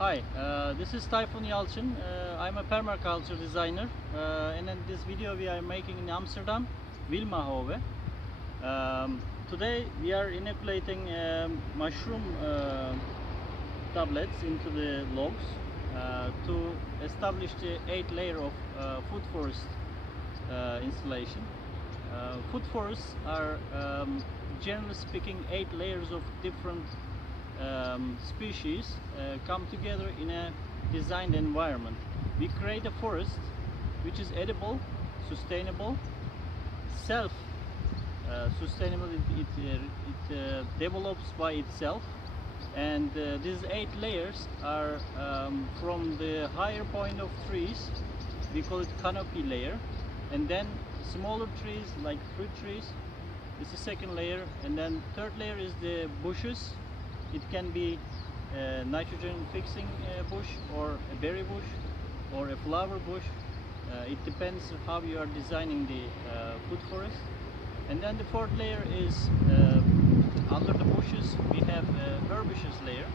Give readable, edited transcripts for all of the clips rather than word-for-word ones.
Hi, this is Tayfun Yalcin. I'm a permaculture designer, and in this video we are making in Amsterdam, Wilmahove. Today we are inoculating mushroom tablets into the logs to establish the 8th layer of Foodforest installation. Foodforests are, generally speaking, 8 layers of different species come together in a designed environment. We create a forest which is edible, sustainable, self-sustainable. It develops by itself, and these 8 layers are from the higher point of trees. We call it canopy layer, and then smaller trees like fruit trees is the second layer, and then third layer is the bushes. It can be a nitrogen fixing bush, or a berry bush, or a flower bush. It depends how you are designing the food forest. And then the fourth layer is under the bushes we have a herbaceous layer,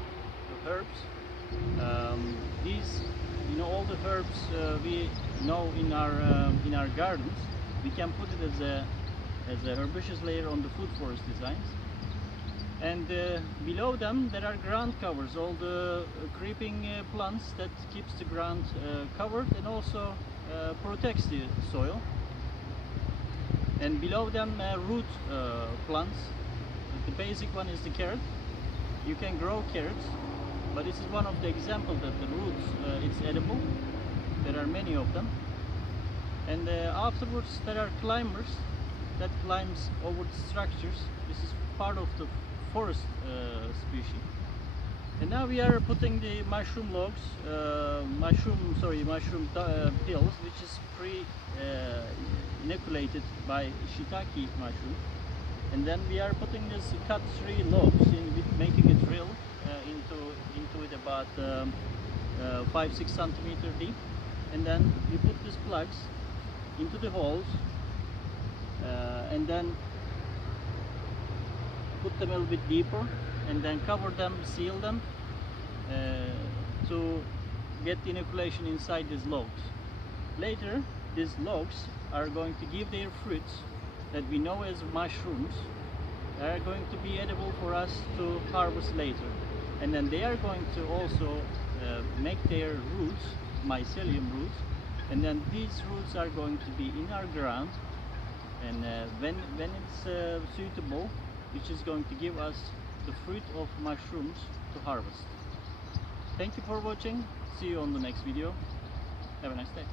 the herbs. These, all the herbs we know in our gardens, we can put it as a herbaceous layer on the food forest designs. And below them there are ground covers, all the creeping plants that keeps the ground covered and also protects the soil. And below them root plants. The basic one is the carrot. You can grow carrots, but this is one of the examples that the roots it's edible. There are many of them. And afterwards there are climbers that climbs over the structures. This is part of the forest species. And now we are putting the mushroom logs, mushroom pills, which is inoculated by shiitake mushroom. And then we are putting this cut 3 logs making a drill into it about 5-6 centimeter deep, and then we put these plugs into the holes, and then put them a little bit deeper, and then cover them, seal them to get the inoculation inside these logs. Later these logs are going to give their fruits that we know as mushrooms. They are going to be edible for us to harvest later, and then they are going to also make their roots, mycelium roots, and then these roots are going to be in our ground, and when it's suitable, which is going to give us the fruit of mushrooms to harvest. Thank you for watching. See you on the next video. Have a nice day.